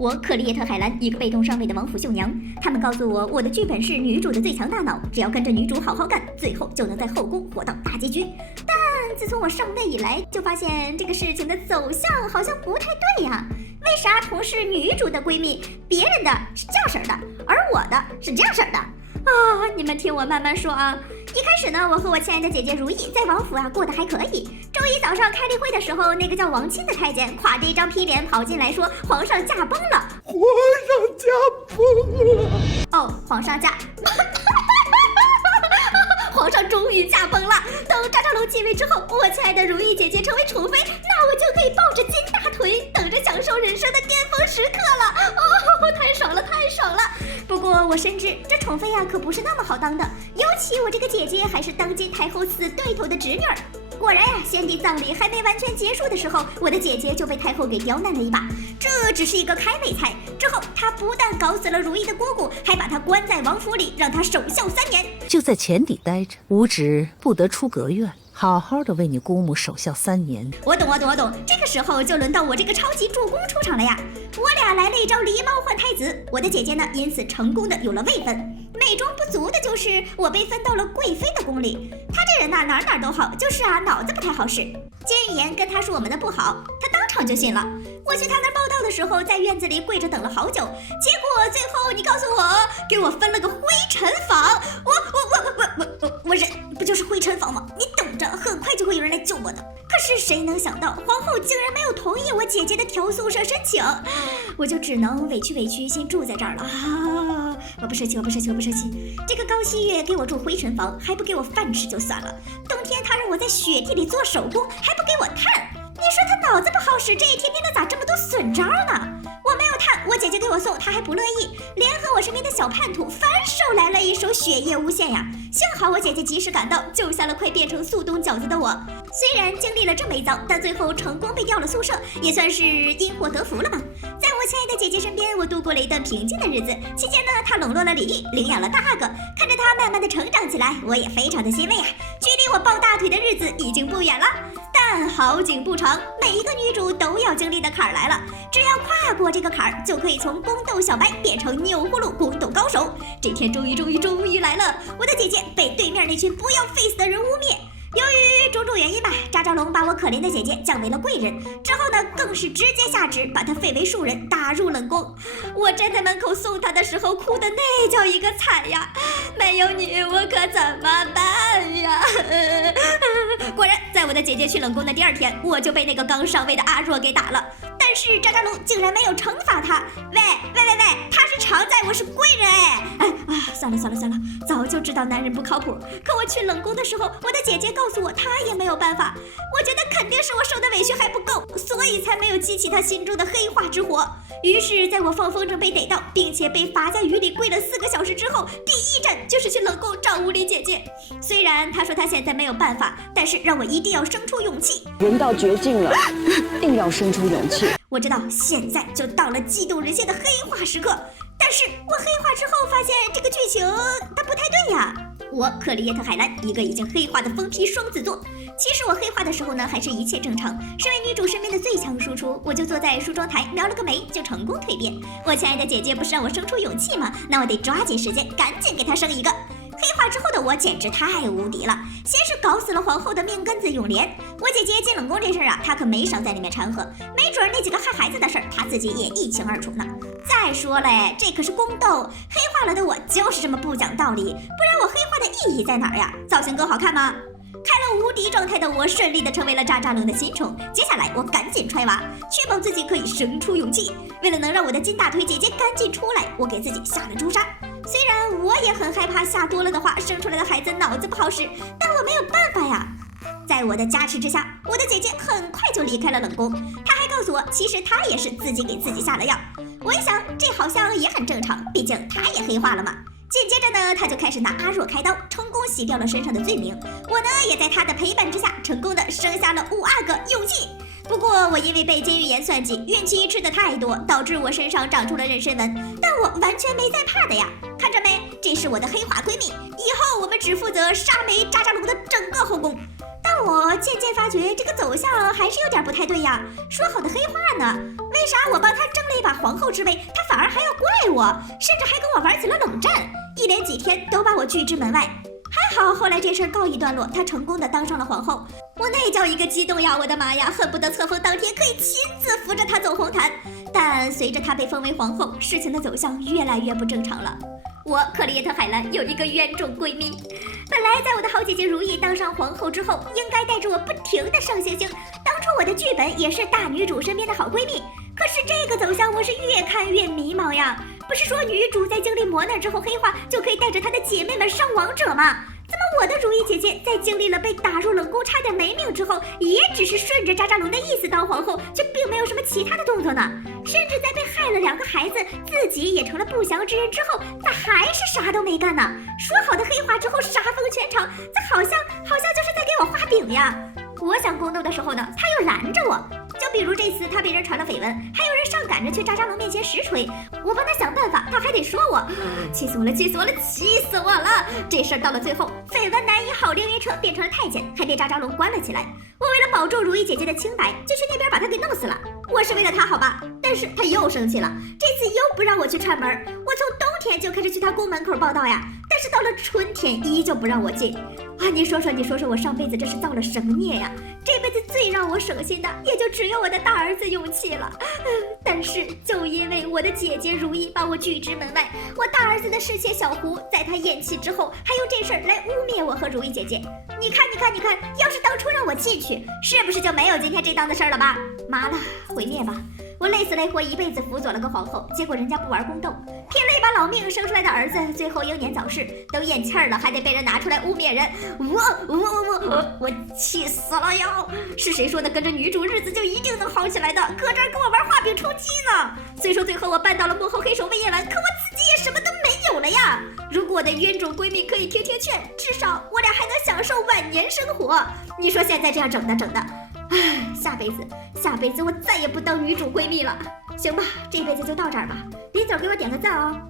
我可丽叶特·海兰，一个被动上位的王府绣娘。他们告诉我，我的剧本是女主的最强大脑，只要跟着女主好好干，最后就能在后宫活到大结局。但自从我上位以来，就发现这个事情的走向好像不太对呀。为啥同是女主的闺蜜，别人的是这样式的，而我的是这样式的？你们听我慢慢说啊。一开始呢，我和我亲爱的姐姐如意在王府过得还可以。周一早上开例会的时候，那个叫王钦的太监挎着一张批脸跑进来说，皇上驾崩了。皇上驾崩了。皇上驾皇上终于驾崩了。等张龙继位之后，我亲爱的如意姐姐成为宠妃，那我就可以抱着金大腿，等着享受人生的巅峰时刻了。太爽了，太爽了！不过我深知这宠妃可不是那么好当的，尤其我这个姐姐还是当今太后死对头的侄女儿。果然先帝葬礼还没完全结束的时候，我的姐姐就被太后给刁难了一把。这只是一个开胃菜，之后她不但搞死了如意的姑姑，还把她关在王府里，让她守孝3年。就在前邸待着，无旨不得出阁院，好好的为你姑母守孝3年。我懂。这个时候就轮到我这个超级助攻出场了呀！我俩来了一招狸猫换太子，我的姐姐呢因此成功的有了位分。美中不足的就是我被分到了贵妃的宫里。她这人哪都好，就是脑子不太好使。监狱言跟她说我们的不好，她当场就信了。我去她那儿报道的时候，在院子里跪着等了好久，结果最后你告诉我，给我分了个灰尘房。我忍，不就是灰尘房吗？你等着，很快就会有人来救我的。可是谁能想到，皇后竟然没有同意我姐姐的调宿舍申请，我就只能委屈先住在这儿了。我不生气。这个高希月给我住灰尘房，还不给我饭吃就算了，冬天他让我在雪地里做手工，还不给我炭。你说他脑子不好使，这一天天的咋这么多损招呢？我没有炭，我姐姐给我送，她还不乐意，联合我身边的小叛徒反手来了一手血液无限呀！幸好我姐姐及时赶到，救下了快变成速冻饺子的我。虽然经历了这么一遭，但最后成功被调了宿舍，也算是因祸得福了吧。在我亲爱的姐姐身边，我度过了一段平静的日子。期间呢，她笼络了李煜，领养了大阿哥，看着她慢慢的成长起来，我也非常的欣慰啊。距离我抱大腿的日子已经不远了。但好景不长，每一个女主都要经历的坎儿来了。只要跨过这个坎儿，就可以从宫斗小白变成钮祜禄宫斗高手。这天终于来了，我的姐姐被对面那群不要 face 的人污蔑。由于种种原因吧，扎扎龙把我可怜的姐姐降为了贵人，之后呢，更是直接下旨把她废为庶人，打入冷宫。我站在门口送她的时候，哭的那叫一个惨呀！没有你，我可怎么办呀？果然，在我的姐姐去冷宫的第2天，我就被那个刚上位的阿若给打了。但是扎扎龙竟然没有惩罚他。喂，他是常在，我是贵人算了，早就知道男人不靠谱。可我去冷宫的时候，我的姐姐告诉我，她也没有办法。我觉得肯定是我受的委屈还不够，所以才没有激起她心中的黑化之火。于是，在我放风筝被逮到，并且被罚在雨里跪了4个小时之后，第1站就是去冷宫找无理姐姐。虽然她说她现在没有办法，但是让我一定要生出勇气。人到绝境了，定要生出勇气。我知道现在就到了激动人心的黑化时刻，但是我黑化之后发现这个剧情它不太对呀。我可丽叶特·海兰，一个已经黑化的疯批双子座。其实我黑化的时候呢，还是一切正常。身为女主身边的最强输出，我就坐在梳妆台描了个眉，就成功蜕变。我亲爱的姐姐不是让我生出勇气吗？那我得抓紧时间，赶紧给她生一个。黑化之后的我简直太无敌了，先是搞死了皇后的命根子永莲。我姐姐进冷宫这事儿她可没少在里面掺和，没准那几个害孩子的事儿她自己也一清二楚呢。再说嘞，这可是宫斗，黑化了的我就是这么不讲道理，不然我黑化的意义在哪儿呀？造型更好看吗？开了无敌状态的我顺利的成为了扎扎龙的新宠，接下来我赶紧揣娃，确保自己可以生出勇气。为了能让我的金大腿姐姐赶紧出来，我给自己下了朱砂。虽然我也很害怕下多了的话生出来的孩子脑子不好使，但我没有办法呀。在我的加持之下，我的姐姐很快就离开了冷宫。她还告诉我，其实她也是自己给自己下了药。我一想，这好像也很正常，毕竟她也黑化了嘛。紧接着呢，她就开始拿阿若开刀，成功洗掉了身上的罪名。我呢，也在她的陪伴之下，成功的生下了5阿哥勇气。不过我因为被监狱言算计，运气吃的太多，导致我身上长出了妊娠纹，但我完全没在怕的呀。看着没，这是我的黑化闺蜜，以后我们只负责杀没扎扎龙的整个后宫。但我渐渐发觉这个走向还是有点不太对呀，说好的黑化呢？为啥我帮他争了一把皇后之位，他反而还要怪我，甚至还跟我玩起了冷战，一连几天都把我拒之门外。还好后来这事儿告一段落，她成功的当上了皇后，我那叫一个激动呀！我的妈呀，恨不得册封当天可以亲自扶着她走红毯。但随着她被封为皇后，事情的走向越来越不正常了。我克丽叶特·海兰有一个冤种闺蜜，本来在我的好姐姐如意当上皇后之后，应该带着我不停的上星星。当初我的剧本也是大女主身边的好闺蜜，可是这个走向我是越看越迷茫呀。不是说女主在经历磨难之后黑化，就可以带着她的姐妹们上王者吗？怎么我的如意姐姐在经历了被打入冷宫差点没命之后，也只是顺着扎扎龙的意思当皇后，却并没有什么其他的动作呢？甚至在被害了2个孩子，自己也成了不祥之人之后，咋还是啥都没干呢？说好的黑化之后杀疯全场，咋好像就是在给我画饼呀？我想宫斗的时候呢，他又拦着我。就比如这次他被人传了绯闻，还有人上赶着去扎扎龙面前实锤，我帮他想办法，他还得说我，气死我了，气死我了，气死我了！这事儿到了最后，绯闻男一号凌云彻变成了太监，还被扎扎龙关了起来。我为了保住如意姐姐的清白，就去那边把他给弄死了。我是为了他好吧，但是他又生气了，这次又不让我去串门。我从冬天就开始去他宫门口报道呀，但是到了春天依旧不让我进。啊，你说说我上辈子这是造了什么孽呀？这辈子最让我省心的也就只有我的大儿子勇气了。但是就因为我的姐姐如意把我拒之门外，我大儿子的侍妾小胡在他咽气之后还用这事儿来污蔑我和如意姐姐。你看，要是当初让我进去，是不是就没有今天这档子事儿了吧？麻了，毁灭吧！我累死累活一辈子辅佐了个皇后，结果人家不玩宫斗，拼了一把老命生出来的儿子，最后英年早逝，都咽气儿了，还得被人拿出来污蔑人，我气死了呀！是谁说的跟着女主日子就一定能好起来的？搁这儿跟我玩画饼充饥呢？虽说最后我扮到了幕后黑手魏夜晚，可我自己也什么都没有了呀！如果我的冤种闺蜜可以听听劝，至少我俩还能享受晚年生活。你说现在这样整的。唉，下辈子我再也不当女主闺蜜了。行吧，这辈子就到这儿吧。李总给我点个赞哦。